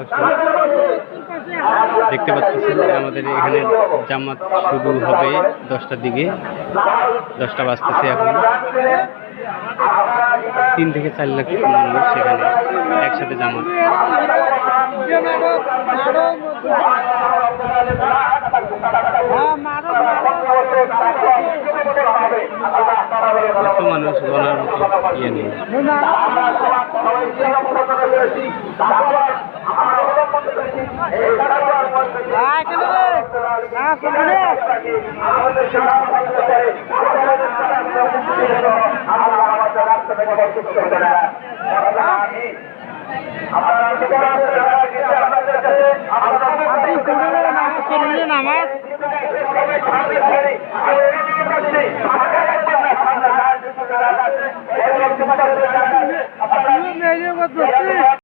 দর্শক দেখতে পাচ্ছেন আমাদের এখানে জামাত শুরু হবে 10টার দিকে। 10টা বাজতেছে এখন। 3 থেকে 4 লাখ মানুষ সেখানে একসাথে জামাত। এত মানুষ গণার মতো ইয়ে নেই। নামাজ